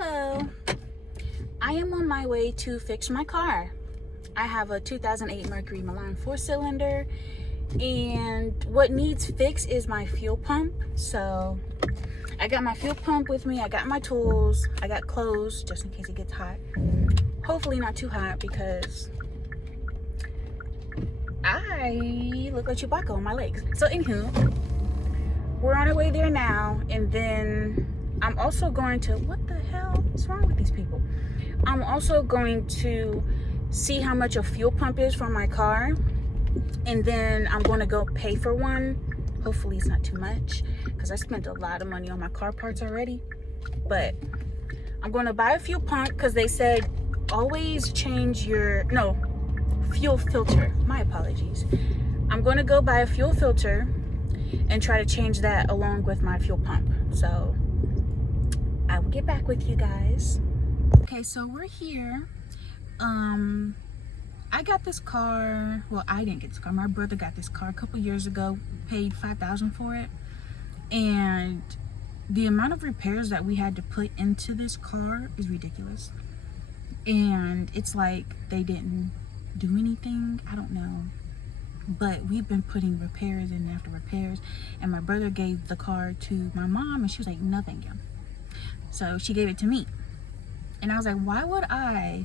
Hello, I am on my way to fix my car. I have a 2008 Mercury Milan 4-cylinder, and what needs fix is my fuel pump. So I got my fuel pump with me, I got my tools, I got clothes just in case it gets hot. Hopefully not too hot because I look like Chewbacca on my legs. So anywho, we're on our way there now, and then I'm also going to, what the hell is wrong with these people? I'm also going to see how much a fuel pump is for my car, and then I'm going to go pay for one. Hopefully it's not too much because I spent a lot of money on my car parts already. But I'm going to buy a fuel pump because they said always change your, no, fuel filter. My apologies. I'm going to go buy a fuel filter and try to change that along with my fuel pump. So I will get back with you guys. Okay, so we're here. I got this car, well, I didn't get this car, my brother got this car a couple years ago, paid $5,000 for it, and the amount of repairs that we had to put into this car is ridiculous. And it's like they didn't do anything, I don't know, but we've been putting repairs in after repairs, and my brother gave the car to my mom, and she was like, no thank you. So she gave it to me, and I was like, why would I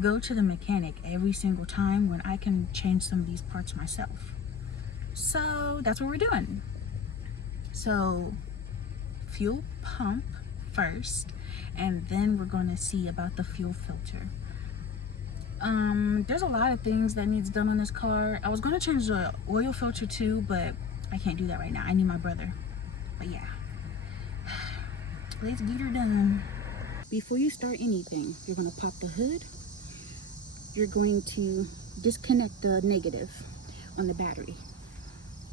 go to the mechanic every single time when I can change some of these parts myself? So that's what we're doing. So fuel pump first, and then we're going to see about the fuel filter. There's a lot of things that needs done on this car. I was going to change the oil filter too, but I can't do that right now. I need my brother. But yeah, let's get her done. Before you start anything, you're going to pop the hood. You're going to disconnect the negative on the battery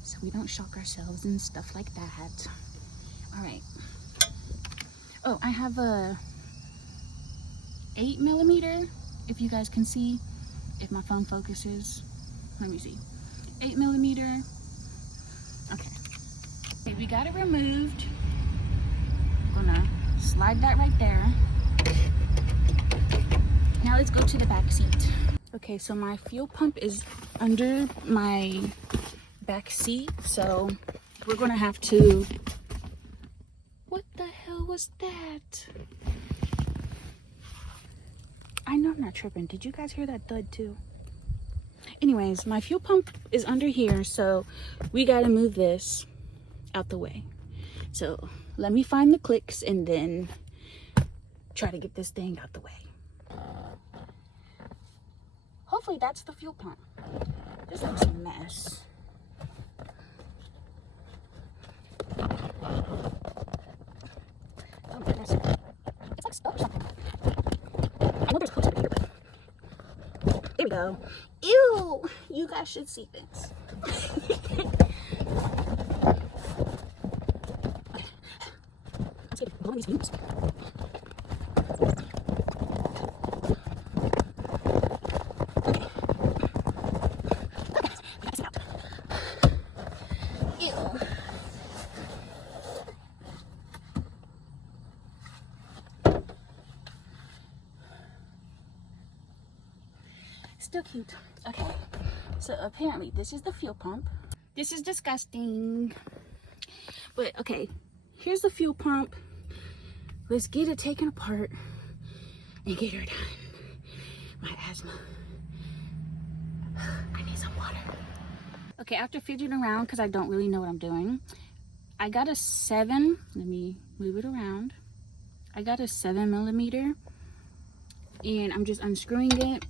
so we don't shock ourselves and stuff like that. All right. Oh, I have a 8mm, if you guys can see, if my phone focuses. Let me see. 8mm. Okay, we got it removed. I'm gonna slide that right there. Now let's go to the back seat. Okay, so my fuel pump is under my back seat, so we're gonna have to, what the hell was that? I know I'm not tripping. Did you guys hear that thud too? Anyways, my fuel pump is under here, so we gotta move this out the way. So let me find the clicks and then try to get this thing out the way. Hopefully that's the fuel pump. This looks a mess. Oh goodness. It's like stuck or something. I know there's hooks over here, but there we go. Ew! You guys should see this. Let's get blowing these fumes. Still cute. Okay, so apparently this is the fuel pump. This is disgusting, but okay, here's the fuel pump. Let's get it taken apart and get her done. My asthma. I need some water. Okay, after fidgeting around because I don't really know what I'm doing, I got a 7. Let me move it around. I got a 7mm, and I'm just unscrewing it.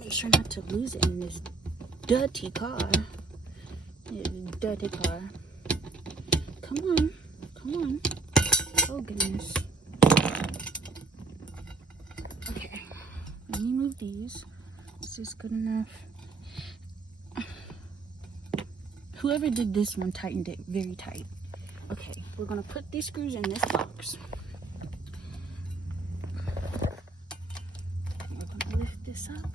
Make sure not to lose it in this dirty car. Dirty car. Come on. Come on. Oh, goodness. Okay. Let me move these. Is this good enough? Whoever did this one tightened it very tight. Okay. We're going to put these screws in this box. We're going to lift this up.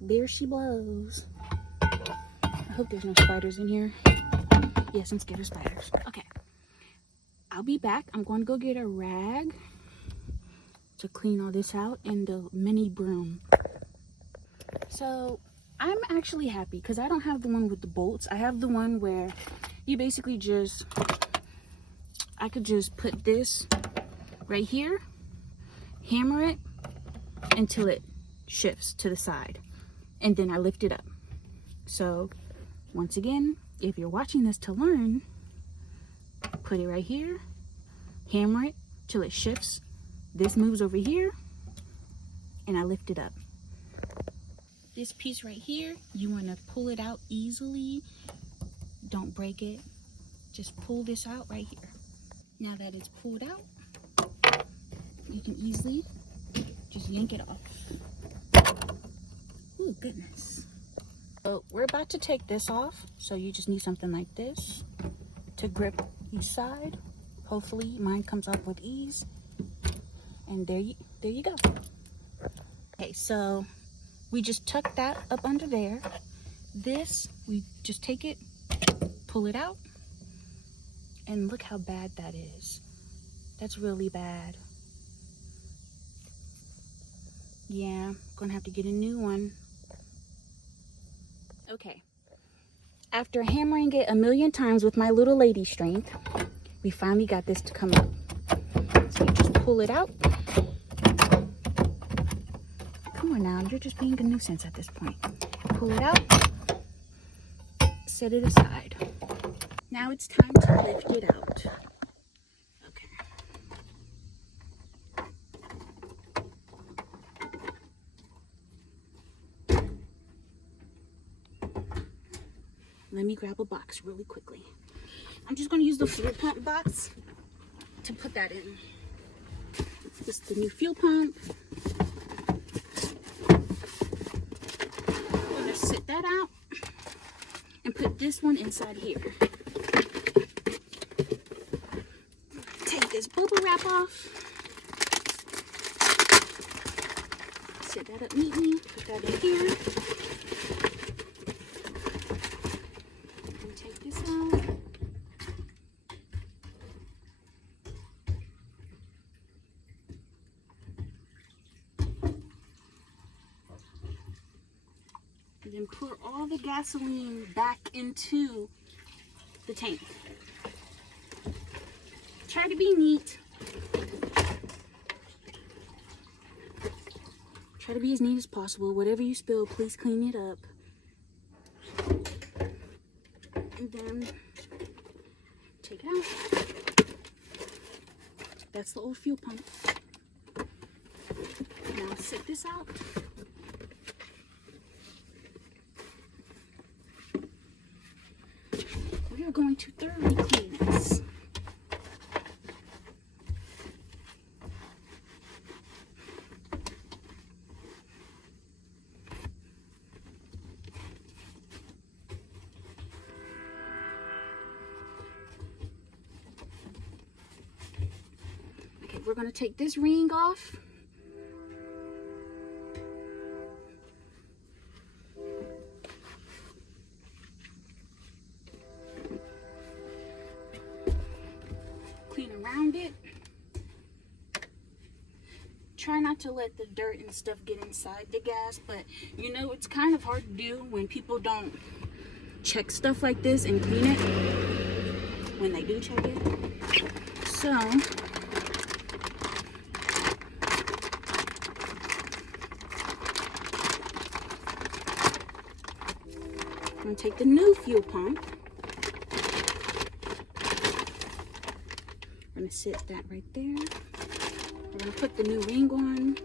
There she blows. I hope there's no spiders in here. Yes, I'm scared of spiders. Okay. I'll be back. I'm going to go get a rag to clean all this out and the mini broom. So I'm actually happy because I don't have the one with the bolts. I have the one where you basically just, I could just put this right here, hammer it until it shifts to the side, and then I lift it up. So once again, if you're watching this to learn, put it right here, hammer it till it shifts. This moves over here, and I lift it up. This piece right here, you want to pull it out easily. Don't break it. Just pull this out right here. Now that it's pulled out, you can easily just yank it off. Oh, goodness. So we're about to take this off. So you just need something like this to grip each side. Hopefully mine comes off with ease. And there you go. Okay, so we just tuck that up under there. This, we just take it, pull it out, and look how bad that is. That's really bad. Yeah, gonna have to get a new one. Okay. After hammering it a million times with my little lady strength, we finally got this to come up. So you just pull it out. Come on now, you're just being a nuisance at this point. Pull it out, set it aside. Now it's time to lift it out. Okay. Let me grab a box really quickly. I'm just going to use the fuel pump box to put that in. This is the new fuel pump. I'm going to sit that out and put this one inside here. Take this bubble wrap off. Set that up neatly. Put that in here. And take this out. And then pour all the gasoline back into the tank. Try to be neat. Try to be as neat as possible. Whatever you spill, please clean it up. And then take it out. That's the old fuel pump. Now set this out. We are going to thoroughly clean this. Okay, we're going to take this ring off. Clean around it. Try not to let the dirt and stuff get inside the gas, but you know, it's kind of hard to do when people don't check stuff like this and clean it when they do check it. So I'm going to take the new fuel pump. I'm going to sit that right there. We're going to put the new ring on.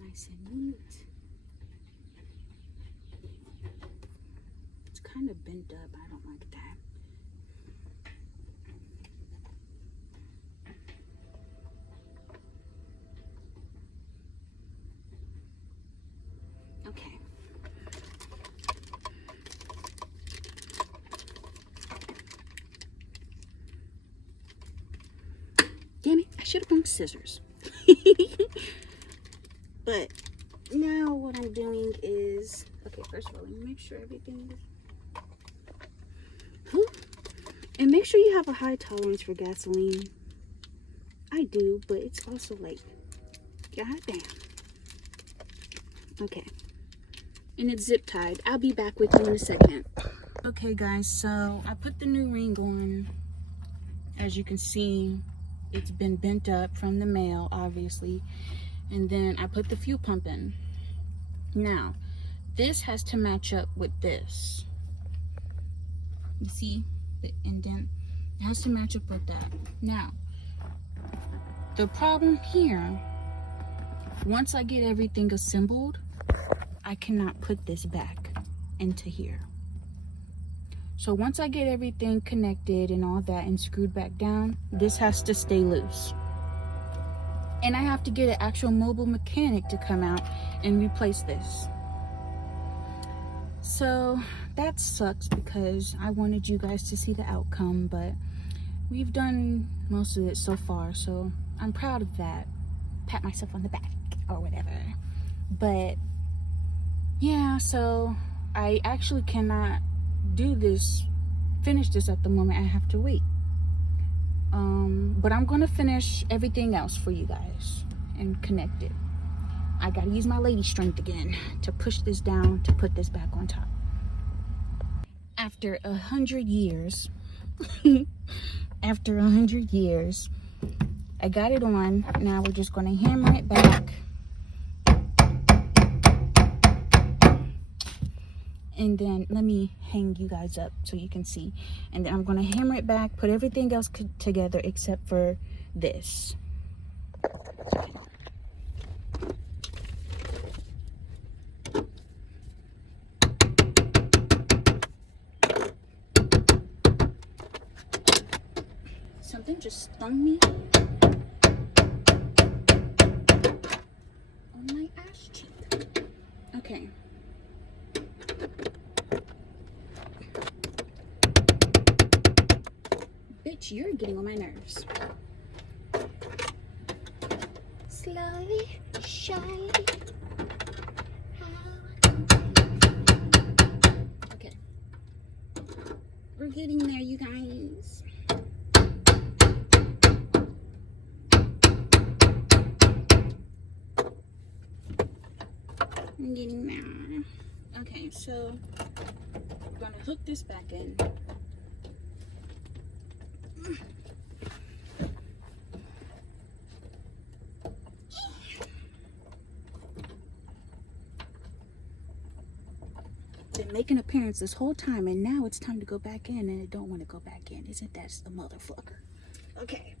Nice and neat. It's kind of bent up. I don't like that. Okay. should have brought scissors. But now what I'm doing is, okay, first of all, let me make sure everything is, and make sure you have a high tolerance for gasoline. I do, but it's also like, goddamn. Okay, and it's zip tied. I'll be back with you in a second. Okay guys, so I put the new ring on. As you can see, it's been bent up from the mail, obviously. And then I put the fuel pump in. Now, this has to match up with this. You see the indent? It has to match up with that. Now, the problem here, once I get everything assembled, I cannot put this back into here. So once I get everything connected and all that and screwed back down, this has to stay loose. And I have to get an actual mobile mechanic to come out and replace this. So that sucks because I wanted you guys to see the outcome, but we've done most of it so far, so I'm proud of that. Pat myself on the back or whatever. But yeah, so I actually cannot finish this at the moment. I have to wait. But I'm gonna finish everything else for you guys and connect it. I gotta use my lady strength again to push this down to put this back on top. After 100 years, after 100 years, I got it on. Now we're just gonna hammer it back. And then let me hang you guys up so you can see. And then I'm gonna hammer it back, put everything else together except for this. Something just stung me on my ass cheek. Okay. Bitch, you're getting on my nerves. Slowly, shyly. Okay. We're getting there, you guys. I'm getting there. Okay, so we're gonna hook this back in. Been making an appearance this whole time, and now it's time to go back in, and it don't want to go back in. Isn't that a motherfucker? Okay.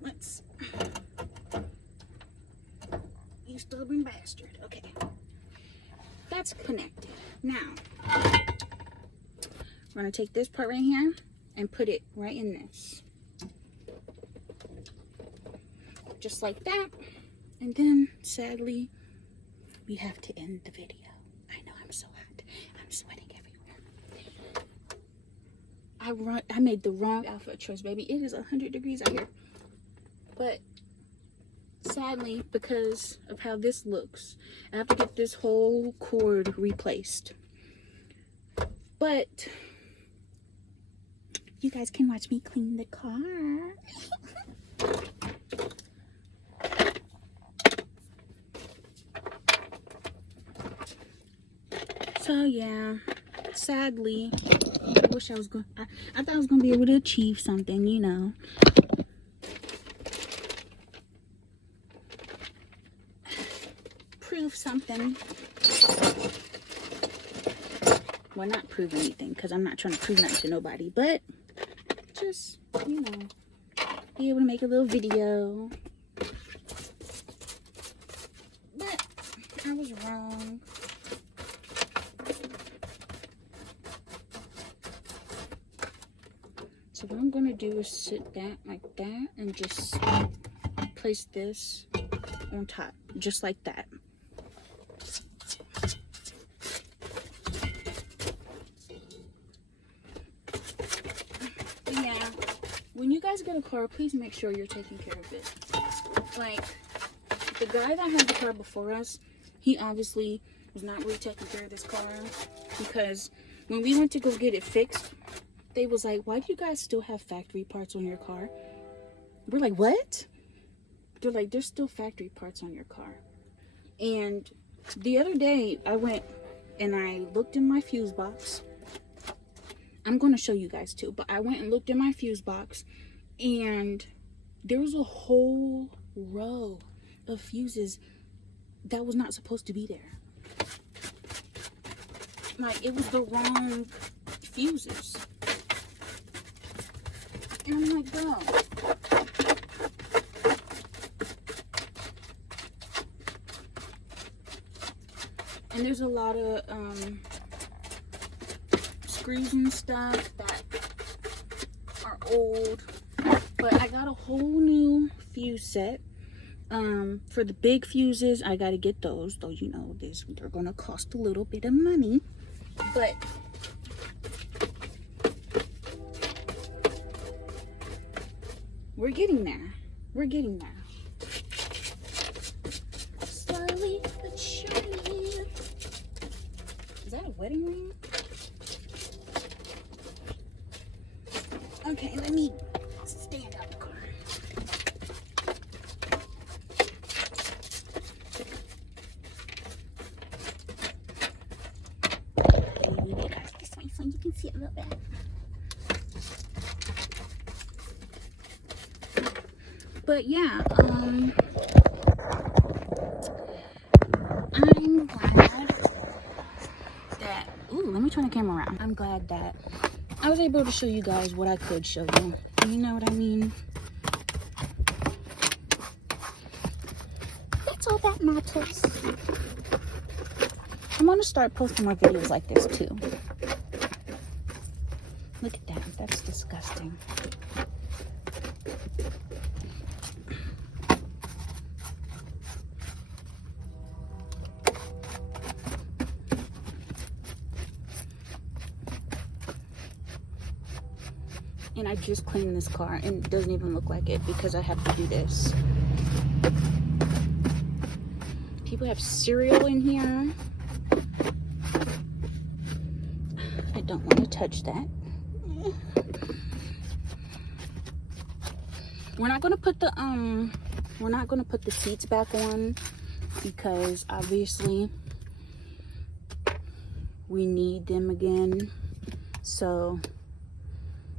Let's. You stubborn bastard. Okay. That's connected. Now, we're going to take this part right here and put it right in this. Just like that. And then, sadly, we have to end the video. I know, I'm so hot. I'm sweating everywhere. I made the wrong outfit choice, baby. It is 100 degrees out here. But sadly, because of how this looks, I have to get this whole cord replaced. But you guys can watch me clean the car. So yeah, sadly, I wish I was going. I thought I was gonna be able to achieve something, you know. Prove something. Well, not prove anything, because I'm not trying to prove nothing to nobody, but just, you know, be able to make a little video. But I was wrong. So what I'm going to do is sit that like that and just place this on top, just like that. when you guys get a car, please make sure you're taking care of it. Like, the guy that had the car before us, he obviously was not really taking care of this car, because when we went to go get it fixed, they was like, why do you guys still have factory parts on your car? We're like, what? They're like, there's still factory parts on your car. And the other day, I went and I looked in my fuse box. I'm going to show you guys too, but I went and looked in my fuse box, and there was a whole row of fuses that was not supposed to be there. Like, it was the wrong fuses. And I'm like, bro. And there's a lot of screws and stuff that are old. But I got a whole new fuse set. For the big fuses, I gotta get those. Though, you know, they're gonna cost a little bit of money. But we're getting there. We're getting there. Slowly but surely. Is that a wedding ring? Okay, let me stand out the car. This way so you can see it a little bit. But yeah, I'm glad that, ooh, let me turn the camera around. I'm glad that I was able to show you guys what I could show you. You know what I mean? That's all that matters. I'm gonna start posting more videos like this too. Look at that, that's disgusting. And I just cleaned this car, and it doesn't even look like it because I have to do this. People have cereal in here. I don't want to touch that. We're not gonna put the seats back on because obviously we need them again. So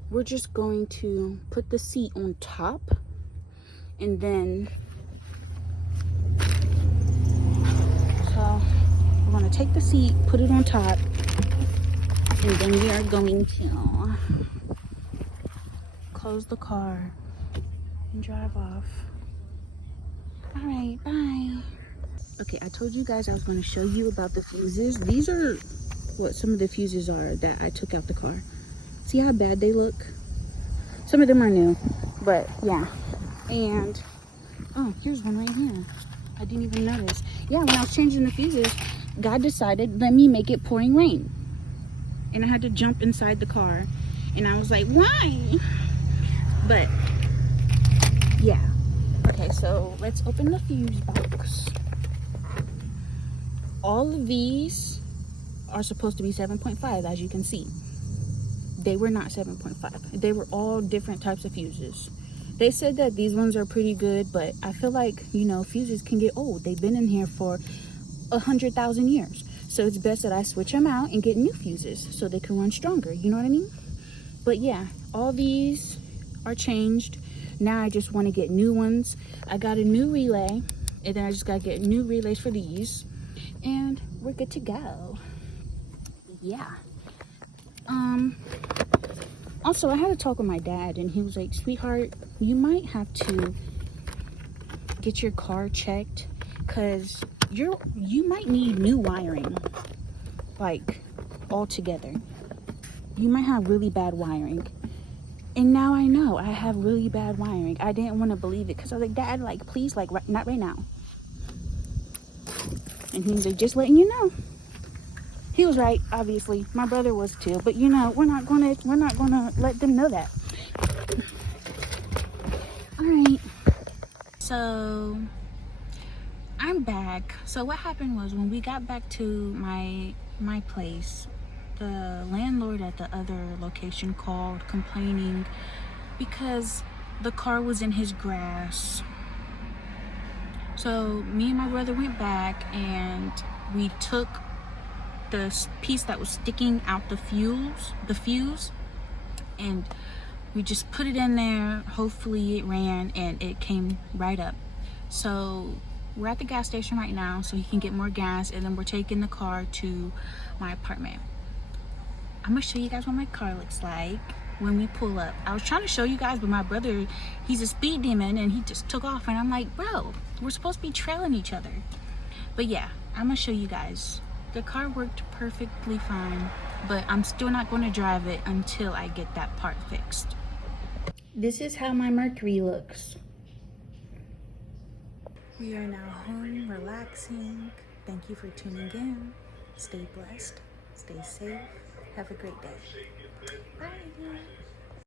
we're just going to put the seat on top, and then so we're going to take the seat, put it on top, and then we are going to close the car and drive off. All right, bye. Okay, I told you guys I was going to show you about the fuses. These are what some of the fuses are that I took out the car. See how bad they look? Some of them are new, but yeah. And oh, here's one right here. I didn't even notice. Yeah, when I was changing the fuses, God decided, let me make it pouring rain. And I had to jump inside the car, and I was like, why? But yeah. Okay, so let's open the fuse box. All of these are supposed to be 7.5, as you can see. They were not 7.5. They were all different types of fuses. They said that these ones are pretty good, but I feel like, you know, fuses can get old. They've been in here for 100,000 years. So it's best that I switch them out and get new fuses so they can run stronger. You know what I mean? But yeah, all these are changed. Now I just want to get new ones. I got a new relay, and then I just got to get new relays for these. And we're good to go. Yeah. Also, I had to talk with my dad, and he was like, sweetheart, you might have to get your car checked, because you might need new wiring, like altogether. You might have really bad wiring. And now I know I have really bad wiring. I didn't want to believe it because I was like, Dad, like, please, like, not right now. And he was like, just letting you know. He was right, obviously. My brother was too, but you know, we're not gonna let them know that. So I'm back. So what happened was, when we got back to my place, the landlord at the other location called complaining because the car was in his grass. So me and my brother went back and we took the piece that was sticking out the fuse, and we just put it in there. Hopefully it ran, and it came right up. So we're at the gas station right now so he can get more gas, and then we're taking the car to my apartment. I'm gonna show you guys what my car looks like when we pull up. I was trying to show you guys, but my brother, he's a speed demon, and he just took off, and I'm like, bro, we're supposed to be trailing each other. But yeah, I'm gonna show you guys. The car worked perfectly fine, but I'm still not going to drive it until I get that part fixed. This is how my Mercury looks. We are now home, relaxing. Thank you for tuning in. Stay blessed, stay safe, have a great day. Bye.